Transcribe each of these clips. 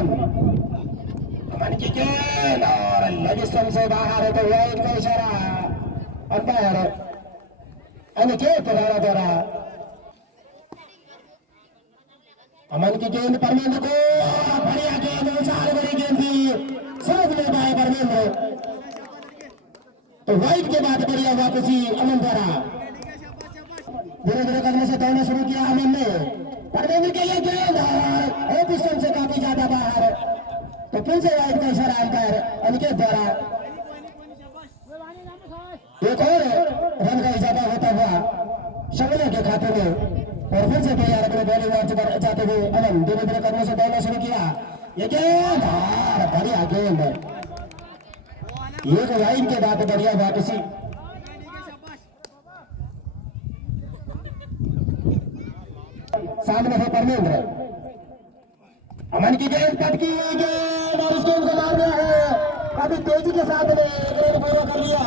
अमन की गेंद और लगी स्टंप से बाहर है, तो वाइड का इशारा अंपायर अनिकेत द्वारा। अमन की गेंद परमेंद्र को, बढ़िया गेंद, विशाल बड़ी गेंद थी, समझ नहीं पाए परमेंद्र, तो वाइड के बाद बढ़िया वापसी अमन द्वारा। धीरे धीरे कदमों से दौड़ना शुरू किया अमन ने, परमेंद्र के लिए गेंद और पिस्टन से काफी ज्यादा बाहर, तो फिर से वाइड का इशारा अंपायर अनिकेत द्वारा। एक और रन का इजाफा होता हुआ शंगला के खाते में, और फिर से तैयार अपने बॉलिंग मार्च पर जाते हुए अमन धीरे धीरे कदमों से दौड़ना शुरू किया। ये गेंद और बढ़िया गेंद, एक वाइड के बाद बढ़िया वापसी। सामने है परमेंद्र, अमन की गेंद पटकी गेंद और इस गेंद को मार दिया है, काफी तेजी के साथ में गेंद पूरा कर लिया,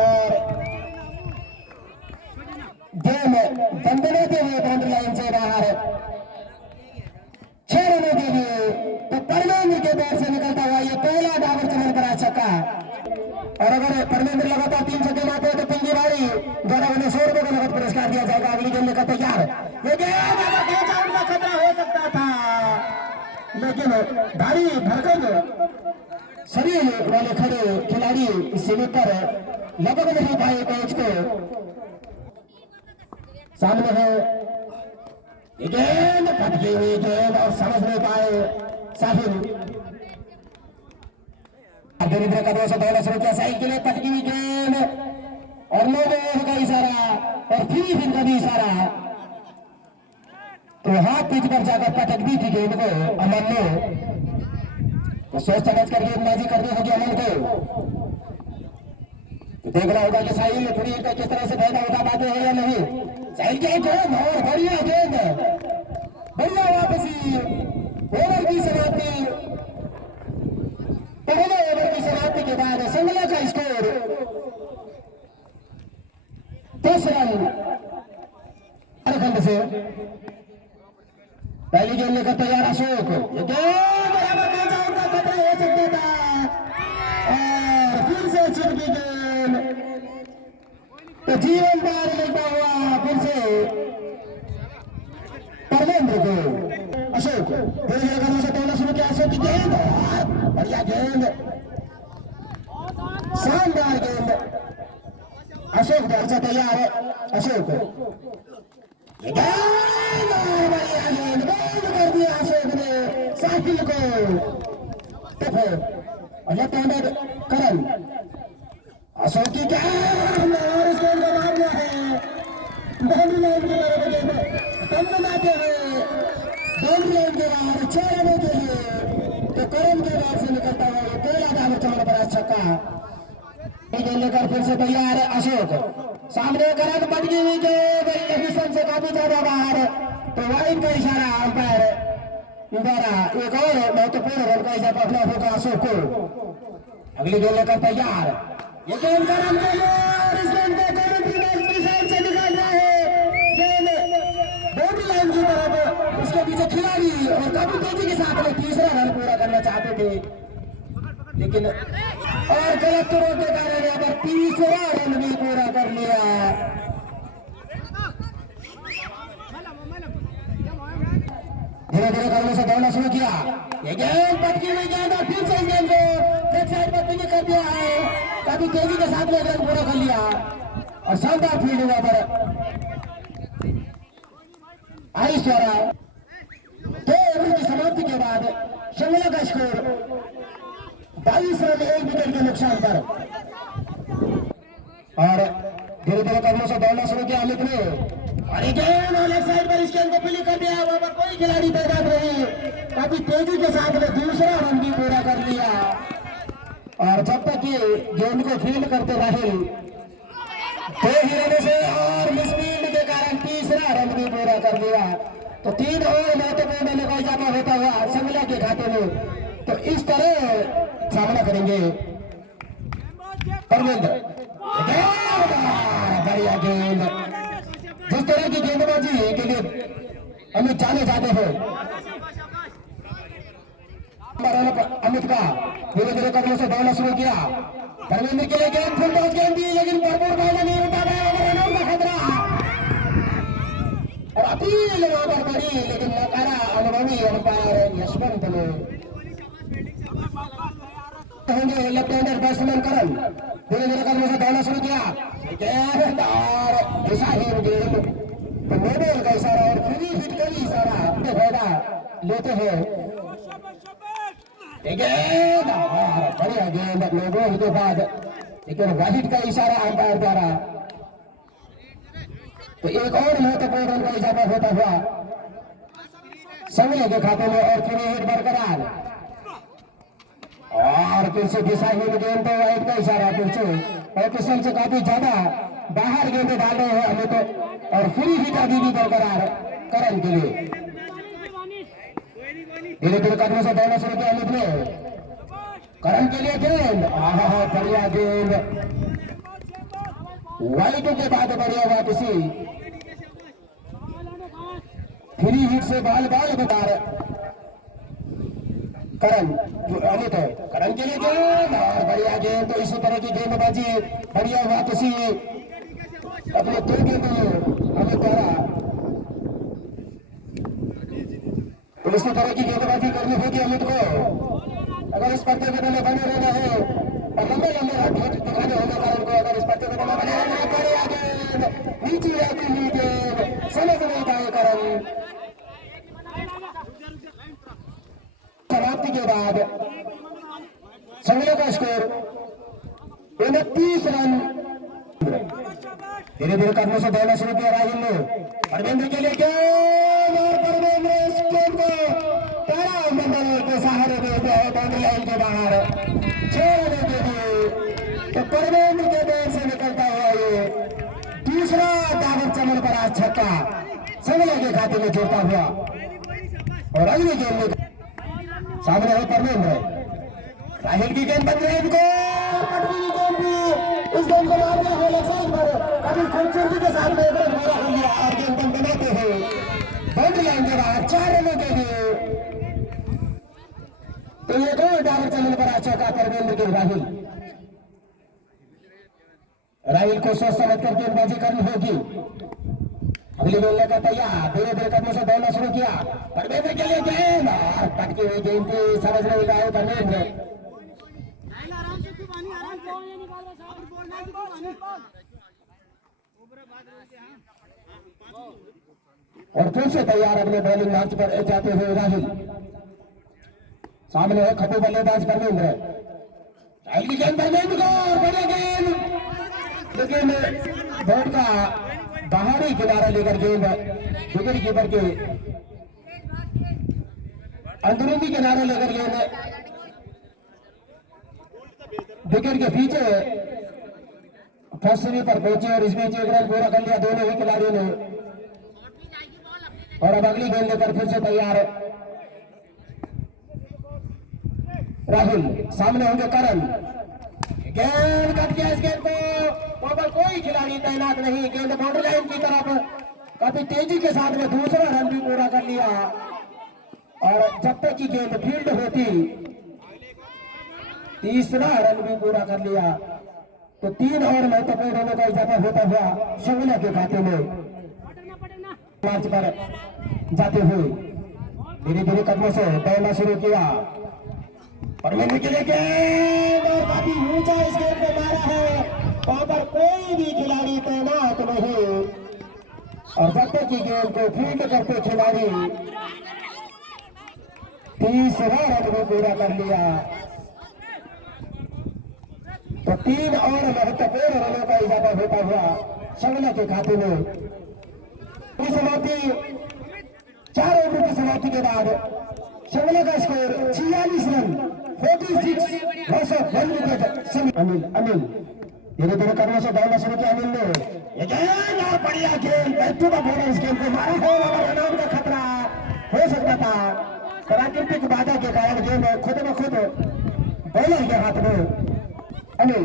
और गेंद दंडनाते हुए बाउंड्री लाइन से बाहर 6 रनों के लिए। तो परमेंद्र के बैट से निकलता हुआ ये पहला डाबर चमन करा छक्का, और अगर परमेंद्र लगातार 3 छक्के मारते हैं तो पिंगी बाड़ी द्वारा उन्हें 100 रुपए का नगद पुरस्कार दिया जाएगा। अगली गेंद लेकर तैयार, ये गेंद आउट का खतरा हो सकता था, लेकिन भारी भरकम शरीर वाले खड़े खिलाड़ी सीमित पर लगभग नहीं पाए कोच को। सामने है ये गेंद, फटकी हुई गेंद और समझ नहीं पाए साहिल। धीरे धीरे कदमों से दौड़ना शुरू किया, साहिल के लिए पटकी हुई गेंद और नो बॉल का इशारा और फिर का भी इशारा, तो हाथ पिच पर जाकर पटक दी थी गेंद को अमन ने, तो सोच समझ कर गेंदबाजी करनी होगी अमन को। तो देखना होगा कि साहिल पूरी का किस तरह से फायदा उठा पाते हैं या नहीं। साहिल की गेंद और बढ़िया गेंद, बढ़िया वापसी, ओवर की समाप्ति, पहले ओवर की समाप्ति के बाद संगला का स्कोर 10 रन खंड से। पहली गेंद लेकर तैयार अशोक, ये गेंद बराबर का खतरा हो सकता था, और फिर से छिड़की गेंद, तो जीवन पार मिलता हुआ फिर से परमेंद्र को। अशोक धीरे धीरे कदमों से तोड़ना शुरू किया, अशोक की गेंद, बढ़िया गेंद, शानदार गेंद, अशोक दौड़ से तैयार है। अशोक ये गेंद और बढ़िया गेंद, बंद कर दिया अशोक ने साहिल को, और लेफ्ट हैंडेड करण। अशोक की गेंद और इस गेंद को मार दिया है, बाउंड्री लाइन की तरफ गेंद कम बनाते हुए बाउंड्री लाइन के बाहर 6 रनों के लिए। तो करण के बैट से निकलता हुआ ये पहला डाबर चमन पर छक्का। गेंद लेकर फिर से तैयार है अशोक, सामने करण, पटकी हुई गेंद से काफी ज्यादा बाहर, तो वाइड का इशारा अंपायर द्वारा। एक और महत्वपूर्ण रन का इजाफा अपना होगा अशोक को। अगली गेंद लेकर तैयार, ये गेंद करण के लिए, और इस गेंद को करण की साइड से निकाल रहा है, गेंद बाउंड्री लाइन की तरफ, उसके पीछे खिलाड़ी और काफी तेजी के साथ में तीसरा रन पूरा करना चाहते थे, लेकिन और गलत चोरों के कारण यहाँ पर तीसरा रन भी पूरा कर लिया। धीरे धीरे कदमों से दौड़ना शुरू किया, ये गेंद पटकी हुई गेंद और फिर से इस गेंद को लेफ्ट साइड पर पिक कर दिया है, काफी तेजी के साथ में गेंद पूरा कर लिया, और शानदार फील्ड हुआ पर आयुष द्वारा। 2 ओवर की समाप्ति के बाद शंगला का स्कोर 22 रन 1 विकेट के नुकसान पर, और धीरे धीरे कदमों से दौड़ना शुरू किया अमित ने, और गेंद और लेफ्ट साइड पर इस गेंद को फिलिंग कर दिया, वहां पर कोई खिलाड़ी तैनात नहीं, काफी तेजी के साथ में दूसरा रन भी पूरा कर लिया, और जब तक ये गेंद को फील्ड करते रहे 2 ही रनों से और मिसफील्ड के कारण तीसरा रन भी पूरा कर लिया, तो 3 और महत्वपूर्ण रनों का इजाफा होता हुआ संगला के खाते में। तो इस तरह सामना करेंगे परमेंद्र, बढ़िया गेंद, जिस तरह की गेंदबाजी के लिए अमित जाने जाते हैं, अमित का धीरे धीरे कदमों से दौड़ना शुरू किया। धर्मेंद्र के लिए गेंद फुल टॉस गेंद दी, लेकिन भरपूर फायदा नहीं उठा पाया, रनआउट का खतरा और अपील वहां पर पड़ी, लेकिन नकारा अनुभवी अंपायर यशवंत ने। होंगे लेफ्ट हैंडर बैट्समैन करण, धीरे धीरे कदमों से दौड़ना शुरू किया और दिशाहीन गेंद तो नोबेल का इशारा और फ्री हिट का भी इशारा फायदा लेते हैं। बढ़िया गेंद नोबेल के बाद लेकिन वाहिद का इशारा अंपायर द्वारा, तो एक और महत्वपूर्ण रन का इजाफा होता हुआ संघ के खाते में और फ्री हिट बरकरार और फिर से दिशाहीन गेंद तो वाइड का इशारा फिर से पाकिस्तान से काफी ज्यादा बाहर गेंद डाल रहे हैं हमें तो, और फ्री हिट अभी भी बरकरार करण के लिए। धीरे धीरे कदमों से दौड़ना शुरू किया अमित ने, करण के लिए गेंद बढ़िया गेंद वाइड के बाद बढ़िया वापसी, फ्री हिट से बाल बाल बिगाड़ करण अमित है, करण के लिए गेंद और बढ़िया गेंद। तो इसी तरह की गेंदबाजी बढ़िया वापसी अपने दो गेंदों अमित द्वारा, तो इसी तरह की गेंदबाजी करनी होगी अमित को अगर इस प्रतियोगिता में बने रहना है और लंबे लंबे रन दिखाने होंगे करण को। अगर इस प्रतियोगिता में बने रहना है, बढ़िया गेंद नीचे आती हुई गेंद समझ नहीं पाए करण। समाप्ति के बाद संघ का स्कोर 29 रन। धीरे धीरे कदमों से दौड़ना शुरू किया राहुल ने, परमेंद्र के लिए गेंद और परमेंद्र इस गेंद को तारा मंडल के सहारे देते हैं बाउंड्री लाइन के बाहर 6 रनों के लिए। तो परमेंद्र के बैट से निकलता हुआ ये दूसरा दावत चमन पर आज छक्का संघ के खाते में जोड़ता हुआ, और अगली गेंद में सामने है परमेंद्र, राहिल की गेंद बन रही है, इस गेंद को मार दिया है साइड पर, अभी खूबसूरती के साथ में पूरा हो गया और गेंद बन बनाते हैं बाउंड्री लाइन के बाहर 4 रनों के लिए। तो ये दो डावर चलने पर चौका परमेंद्र के राहिल को सोच समझ कर गेंदबाजी करनी होगी। अगली बोलने का तैयार, धीरे धीरे कदमों से दौड़ना शुरू किया, परमेंद्र के लिए गेंद और पटकी हुई गेंद की समझ नहीं पाए परमेंद्र, और फिर से तैयार अपने बॉलिंग मार्च पर जाते हुए राहुल। सामने है खपू बल्लेबाज परमेंद्र, राहुल की गेंद परमेंद्र को और बड़ी गेंद, लेकिन बोर्ड का बाहरी किनारा लेकर गेंद विकेट कीपर के अंदरूनी किनारे लेकर गेंद विकेट के पीछे फर्स्ट पर पहुंचे और इस बीच एक रन पूरा कर लिया दोनों ही खिलाड़ियों ने। और अब अगली गेंद लेकर फिर से तैयार राहुल, सामने होंगे करण, गेंद कट गया, इस गेंद को वहां पर कोई खिलाड़ी तैनात नहीं, गेंद बाउंड्री लाइन की तरफ काफी तेजी के साथ में दूसरा रन भी पूरा कर लिया, और जब तक की गेंद फील्ड होती तीसरा रन भी पूरा कर लिया। तो 3 और महत्वपूर्ण रनों का इजाफा होता हुआ शंगला के खाते में मार्च पर जाते हुए धीरे धीरे कदमों से दौड़ना शुरू किया, परमेंद्र के लिए गेंद और काफी ऊंचा इस गेंद को मारा है, वहां पर कोई भी खिलाड़ी तैनात नहीं, और जब तक की गेंद को फील्ड करते खिलाड़ी तीसरा रन भी पूरा कर लिया। तो 3 और महत्वपूर्ण रनों का इजाफा होता हुआ शंगला के खाते में। समाप्ति 4 ओवर की समाप्ति के बाद शंगला का स्कोर 46 रन 46 अनिल धीरे धीरे करने से दौड़ना शुरू किया। अनिल ने और बढ़िया गेंद बैक टू द बॉर्डर, इस गेंद को मारा है, रनआउट का खतरा हो सकता था, प्राकृतिक बाधा के कारण गेंद खुद ब खुद बॉलर के हाथ में। अनिल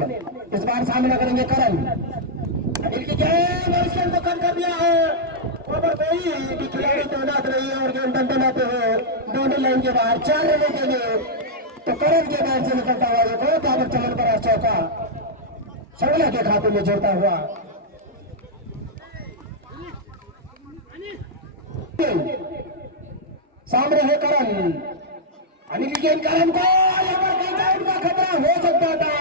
इस बार सामना करेंगे करण, अनिल की गेंद और इस गेंद को कम कर दिया है, वहां पर कोई खिलाड़ी तैनात रही है और गेंद बनाते हुए बाउंड्री लाइन के बाहर 4 रनों के लिए। तो करण के बैट से निकलता हुआ एक और दावर चलन पर चौका संगला के खाते में जोड़ता हुआ सामने है करण। अनिल गेंद करण को का खतरा हो सकता था,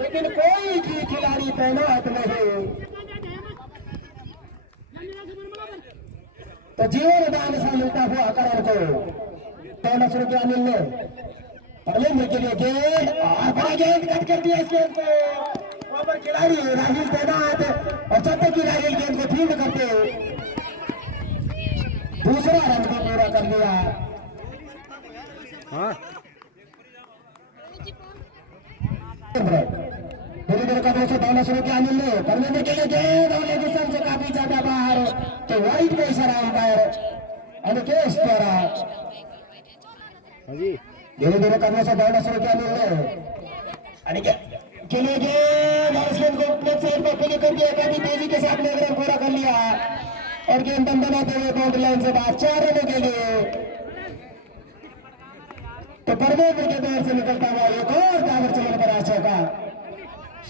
लेकिन कोई भी खिलाड़ी तैनात नहीं। तो जीवन दान से मिलता हुआ करण को 13 रुपया मिलने परमेंद्र के लिए गेंद और बड़ा गेंद कट कर दिया इस गेंद को। वहां पर खिलाड़ी राहुल तैनात और जब तक की राहुल गेंद को फील्ड करते दूसरा रन भी पूरा कर लिया। धीरे धीरे कदमों से दौड़ना शुरू किया अनिल ने। परमेंद्र के लिए गेंद और लेकिन से काफी ज्यादा बाहर, तो वाइड में इशारा अंपायर अनिकेश द्वारा। धीरे धीरे कदमों से दौड़ना शुरू किया अनिल ने। अनिकेश के लिए गेंद और इस गेंद को लेफ्ट साइड पर फिर कर दिया, काफी तेजी के साथ लेकर पूरा कर लिया और गेंद बंद बनाते हुए बाउंड्री लाइन से बाहर 4 रनों के लिए। तो परमेंद्र के दौर से निकलता हुआ एक और दावर चलन पर आशा का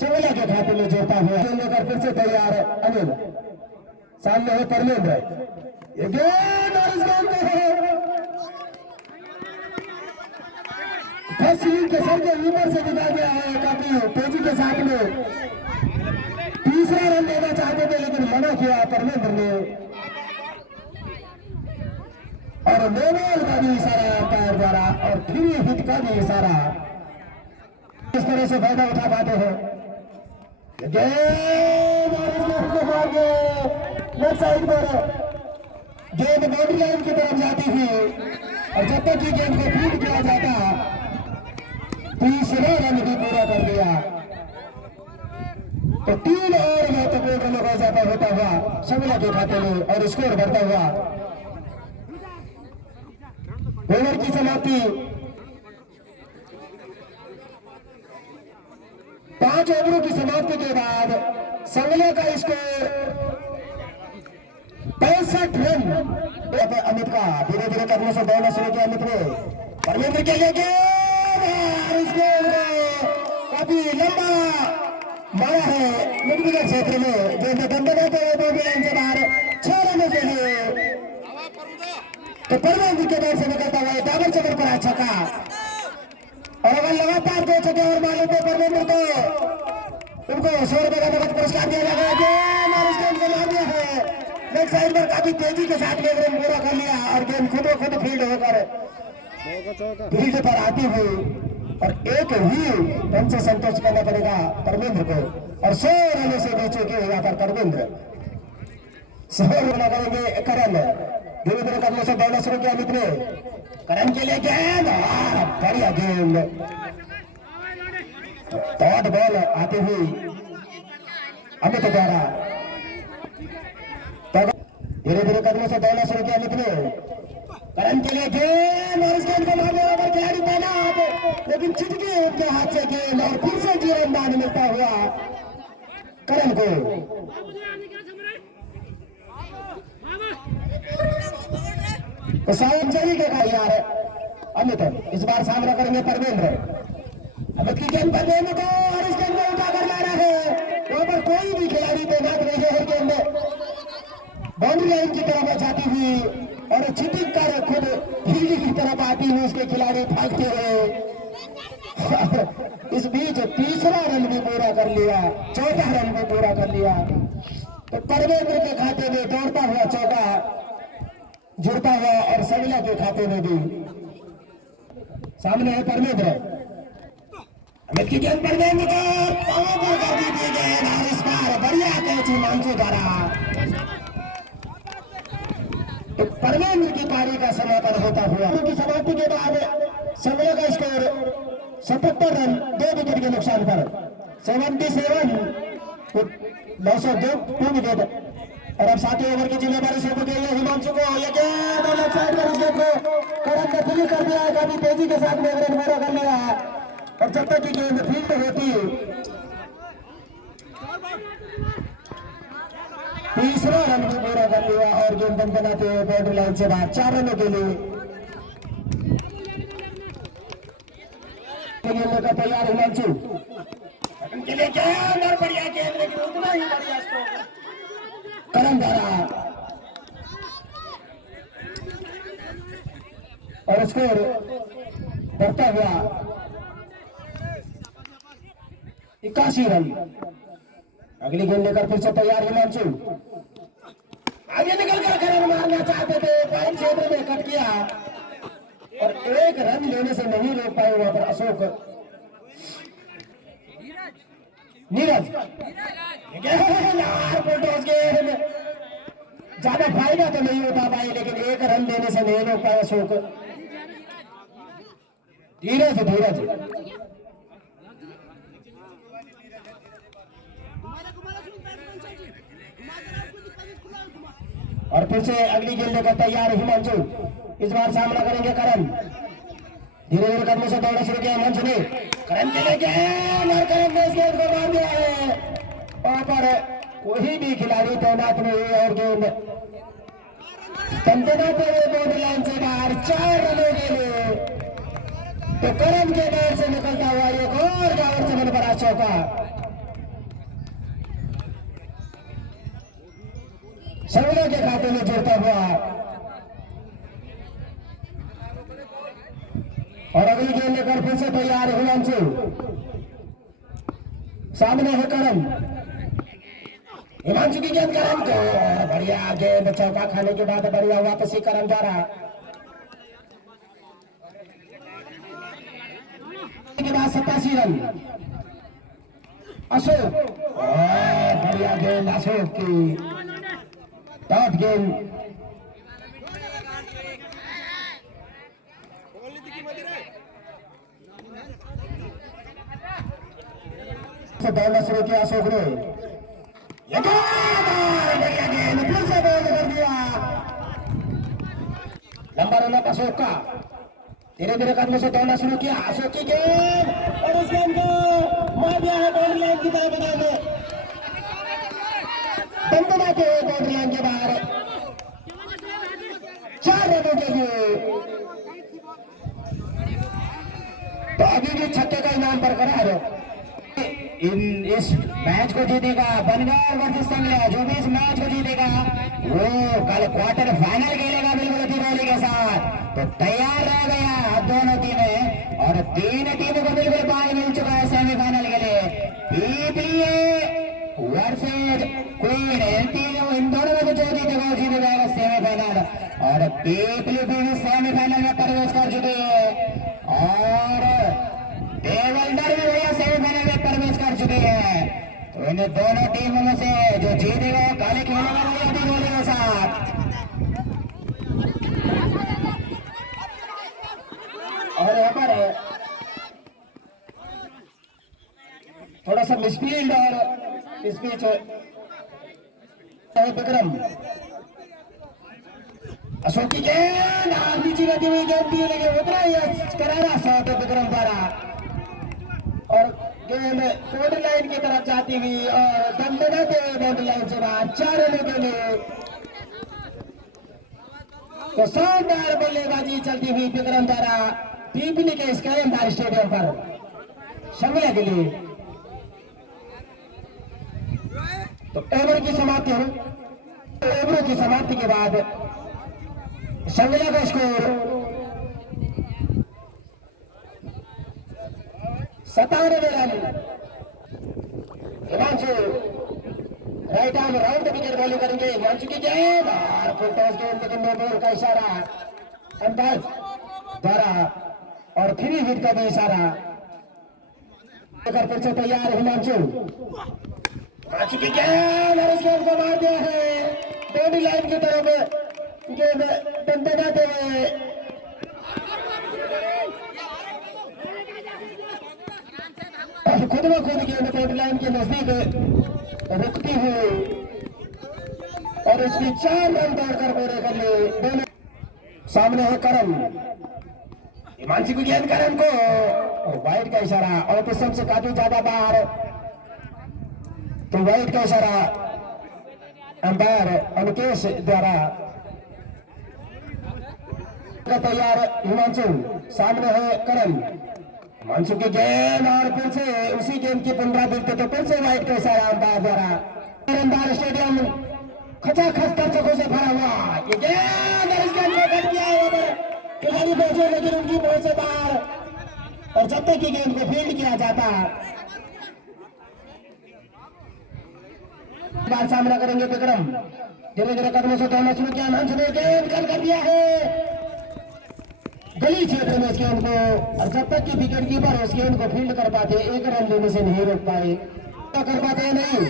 संगला के खाते में जोड़ता हुआ लेकर फिर से तैयार अनिल। सामने है परमेंद्र, ये गेंद और इस गेंद को के सर के ऊपर से दिखा गया है, काफी तेजी के साथ में तीसरा रन देना चाहते थे लेकिन मना किया परमेंद्र ने और नोबल का भी इशारा अंपायर द्वारा और फ्री हिट का भी इशारा। इस तरह से फायदा उठा पाते हैं। लेफ्ट साइड पर गेंद बाउंड्री लाइन की तरफ जाती थी और जब तक की गेंद को फील्ड किया जाता तीसरा रन भी पूरा कर दिया। तो 3 और महत्वपूर्ण रनों का इजाफा होता हुआ संगला के खाते में और स्कोर बढ़ता हुआ। ओवर की समाप्ति 5 ओवरों की समाप्ति के बाद संगला का स्कोर 65 रन। अमित का धीरे धीरे कदमों से दौड़ना शुरू किया अमित ने। परमेंद्र के लिए काफी लंबा मारा है मिडविकेट क्षेत्र में, गेंद दंडनाते हुए बाउंड्री लाइन से बाहर 6 रनों के लिए। तो परमेंद्र के दौर से निकलता हुआ दावर चक्कर पर अच्छा का और अगर लगातार 2 छक्के और मार लेते परमेंद्र तो उनको 100 रुपए का नगद पुरस्कार दिया जाएगा। और इस गेंद को मार दिया है लेफ्ट साइड पर, काफी तेजी के साथ एक रन पूरा कर लिया और गेंद खुद खुद फील्ड होकर फील्ड पर आती हुई और एक ही रन से संतोष करना पड़ेगा परमेंद्र को और 100 रनों से बीच के यहाँ पर परमेंद्र 100 रन करेंगे करण। धीरे धीरे कदमों से दौड़ना शुरू किया अमित ने। करण के लिए गेंद और बढ़िया गेंद डॉट बॉल आती हुई अमित द्वारा। धीरे धीरे कदमों से दौड़ना शुरू किया अमित ने। करण के लिए गेंद और इस गेंद को मारने वाला खिलाड़ी तैनात, लेकिन चिटकी उनके हाथ से गेंद और फिर से जीवनदान मिलता हुआ करण को। तो सावधानी के यार अमित इस बार सामना करेंगे परमेंद्र। अमित की गेंद परमेंद्र को और इस गेंद को उठा कर मारा है, वहां पर कोई भी खिलाड़ी तैनात नहीं है। गेंद बाउंड्री लाइन की तरफ जाती हुई और छिटिक कर खुद फील्ड की तरफ आती हुई उसके खिलाड़ी भागते हुए इस बीच तीसरा रन भी पूरा कर लिया, चौथा रन भी पूरा कर लिया। तो परमेंद्र के खाते में दौड़ता हुआ चौका जुड़ता हुआ और संगला के खाते में भी। सामने है परमेंद्र, अमित की गेंद परमेंद्र को पावर कर दी गेंद और इस बार बढ़िया कैच हिमांशु द्वारा। तो परमेंद्र की पारी का समापन होता हुआ की समाप्ति के बाद संगला का स्कोर 77 रन 2 विकेट के नुकसान पर 77 902 विकेट। और अब 7वें ओवर की जिम्मेदारी सौंप गई है हिमांशु को। ये गेंद और लेफ्ट साइड पर इस गेंद को करण ने फिल कर दिया है, काफी तेजी के साथ में रन पूरा कर लिया और जब तक की गेंद फील्ड होती तीसरा रन भी पूरा कर लिया और गेंद बंद बनाते हुए बाउंड्री लाइन से बाहर 4 रनों के लिए। पे गेंद लेकर तैयार हिमांशु के लिए गेंद और बढ़िया गेंद लेकिन उतना ही बढ़िया स्ट्रोक करण द्वारा और स्कोर बढ़ता हुआ 81 रन। अगली गेंद लेकर फिर से तैयार हिमांशु आगे निकलकर करण मारना चाहते थे, पॉइंट क्षेत्र में कट किया और एक रन लेने से नहीं रोक पाए वहां पर अशोक नीरज ज्यादा फायदा तो नहीं होता पाए लेकिन एक रन देने से नहीं रोक पाए अशोक। धीरज धीरज और फिर से अगली गेंद लेकर तैयार हिमांशु, इस बार सामना करेंगे करण। धीरे धीरे करने से दौड़ना शुरू किया हिमांशु ने, करण के लिए गेंद और करण ने इस गेंद को मार दिया है। वहां पर कोई भी खिलाड़ी तैनात नहीं है और गेंद तंतनाते हुए बॉर्डर लाइन से बाहर 4 रनों के लिए। तो करण के बैट से निकलता हुआ एक और गावर से बड़ा चौका शर्मा के खाते में जुड़ता हुआ और अगली गेंद लेकर फिर से तैयार हिमांशु, सामने है करण। हिमांशु की गेंद करण को बढ़िया गेंद, चौका खाने के बाद बढ़िया वापसी करण द्वारा के बाद 87 रन। अशोक बढ़िया गेंद अशोक की टॉप गेंद दौड़ना शुरू किया अशोक ने, बढ़िया गेंद फिर से बॉल कर दिया। लंबा रन अशोक का, धीरे धीरे कदमों से दौड़ना शुरू किया अशोक की गेंद और उस गेंद को मार दिया है बाउंड्री लाइन की तरफ। दमदमाते हुए बाउंड्री लाइन के बाहर 4 रनों के लिए। तो अभी भी छक्के का इनाम बरकरार है। इस मैच को जीतेगा बनगार वर्सेस संगला, जो भी इस मैच को जीतेगा वो कल क्वार्टर फाइनल खेलेगा बिल्कुल दीपावली के साथ। तो तैयार रह गया दोनों टीमें और 3 टीमों को बिल्कुल बाहर मिल चुका है सेमीफाइनल के लिए। पीपीए वर्सेस क्वीन, इन दोनों में जो जीतेगा वो जीत जाएगा सेमीफाइनल और पीपीए भी सेमीफाइनल में प्रवेश कर चुकी है और देवल्डर भी भैया सेमीफाइनल में प्रवेश कर चुकी है। तो इन दोनों टीमों में से जो जीतेगा वो काले खेलेगा भैया दीपावली के साथ। और यहाँ पर थोड़ा सा मिसफील्ड और इस बीच विक्रम अशोक की गेंद नीचे रहती हुई गेंद थी लेकिन उतना ही करारा शॉट विक्रम द्वारा और गेंद बाउंड्री लाइन की तरफ जाती हुई और दमदमाते हुए बाउंड्री लाइन से बाहर 4 रनों के लिए। तो शानदार बल्लेबाजी चलती हुई विक्रम द्वारा पीपली के स्काईदार स्टेडियम पर शंगला के लिए। तो ओवर की समाप्ति हो, ओवरों की समाप्ति के बाद शंगला का score 97 run. Himanshu right arm round wicket bowling करेंगे। हिमांशु की गेंद और फुल टॉस गेंद लेकिन नो बॉल का इशारा अंदाज द्वारा और 3 हिट का भी इशारा फिर से तैयार हिमांशु। हिमांशु की गेंद और इस गेंद को मार दिया है बाउंड्री लाइन की तरफ गेंद दमदमाते हुए और खुद ब खुद गेंद बाउंड्री लाइन के नजदीक रुकती हुई और इसकी 4 रन दौड़कर पूरे कर लिए। दोनों सामने है करण। हिमांशु की गेंद करण को और वाइड का इशारा और तो सबसे काफी ज्यादा बाहर तो वाइड का इशारा अंपायर अनिकेश द्वारा। तैयार हिमांशु, सामने है करण। हिमांशु की गेंद और फिर से उसी गेंद की पुनरावृत्ति, तो फिर से वाइट का इशारा अंपायर द्वारा। अंबार स्टेडियम खचाखच दर्शकों से भरा हुआ। ये गेंद इस गेंद को कट किया है, वहां पर खिलाड़ी पहुंचे लेकिन उनकी पहुंच से बाहर, और जब तक की गेंद को फील्ड किया जाता बार सामना करेंगे विक्रम। धीरे धीरे कदमों से दौड़ना शुरू किया, हिमांशु ने गेंद कर दिया है गली क्षेत्र में इस गेंद को, और जब तक कि विकेट कीपर उस गेंद को फील्ड कर पाते, एक रन लेने से नहीं रोक पाए, कर पाते नहीं।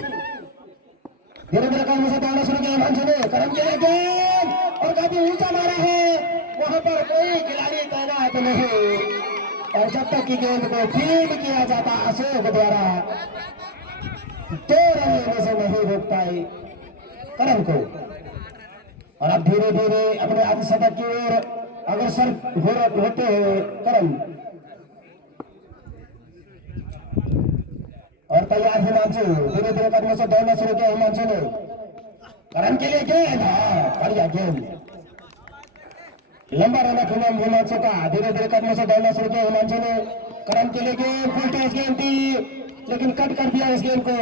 धीरे धीरे कदमों से दौड़ना शुरू किया हिमांशु ने, करम के लिए गेंद और काफी ऊंचा मारा है, वहां पर कोई खिलाड़ी तैनात नहीं, और जब तक की गेंद को फील्ड किया जाता अशोक द्वारा, 2 रन लेने से नहीं रोक पाए करम को। और अब धीरे धीरे अपने अर्धशतक की ओर अग्रसर होते हुए करम, और तैयार हिमांशु। धीरे धीरे कदमों से दौड़ना शुरू किया हिमांशु ने, करम के लिए गेंद, बढ़िया गेंद, लंबा रन हिमांशु का। धीरे धीरे कदमों से दौड़ना शुरू किया हिमांशु ने, करम के लिए गेंद, फुल टॉस गेंद थी लेकिन कट कर दिया उस गेंद को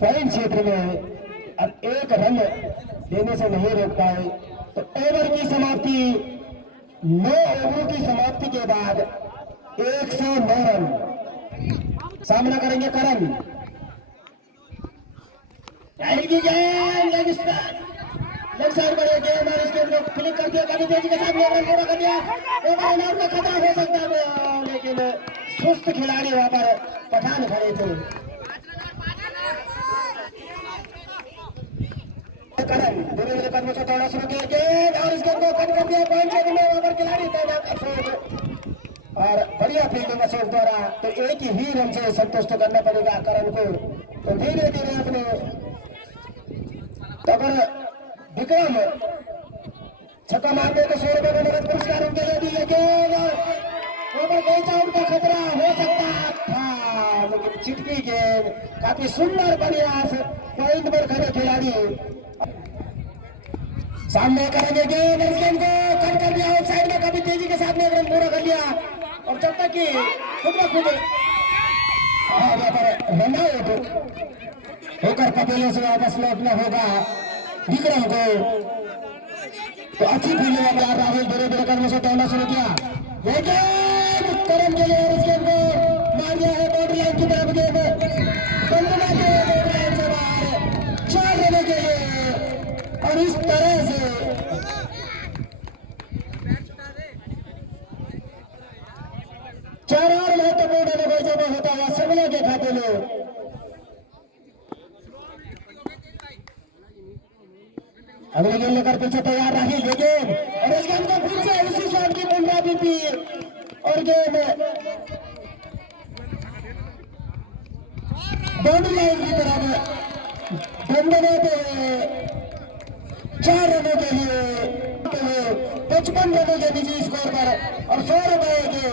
पॉइंट क्षेत्र में, अब 1 रन देने से नहीं रोक पाए। तो ओवर की समाप्ति, 9 ओवरों की समाप्ति के बाद 109 रन। सामना करेंगे करम, लेग साइड पर गेंद और इस गेंद को क्लिक कर दिया, काफी तेजी के साथ पूरा कर दिया, ओवर का खतरा हो सकता है, लेकिन सुस्त खिलाड़ी वहां पर पठान खड़े थे। धीरे धीरे कदमों से दौड़ना शुरू किया, गेंद और इस गेंद को कट कर दिया, पॉइंट क्षेत्र में वहां पर खिलाड़ी तैनात अशोक, और बढ़िया फील्डिंग अशोक द्वारा। तो एक ही रन से संतुष्ट करना पड़ेगा करण को। तो धीरे धीरे अपने अगर विक्रम छक्का मारने को 100 रुपए का नगद पुरस्कार उनके लिए दिए, गेंद ओवर गई, आउट का खतरा हो सकता था, लेकिन चिटकी गेंद, काफी सुंदर प्रयास, पॉइंट पर खड़े खिलाड़ी सामने करेंगे गेंद, इस गेंद को कट कर दिया, ऑफ साइड में काफी तेजी के साथ में रन पूरा कर लिया, और जब तक कि खुद खुद रन आउट होकर पटेलों से वापस लौटना होगा विक्रम को। तो अच्छी फील्डिंग में राहुल धीरे धीरे कदमों से दौड़ना शुरू किया, ये गेंद करम के लिए, इस गेंद को मार दिया है बाउंड्री लाइन की तरफ, गेंद बंदना के लाइन से बाहर 4 रनों के लिए, और इस तरह से 4 और महत्वपूर्ण रनों जमा होता हुआ शिमला के खाते में। अगले गेंद लेकर पीछे तैयार राहुल, ये गेंद और इस गेंद को फिर से उसी शॉट की पुनरावृत्ति, और गेंद बाउंड्री लाइन की तरफ बनाते हुए 4 रनों के लिए 55 रनों के निजी स्कोर पर, और 100 रुपए के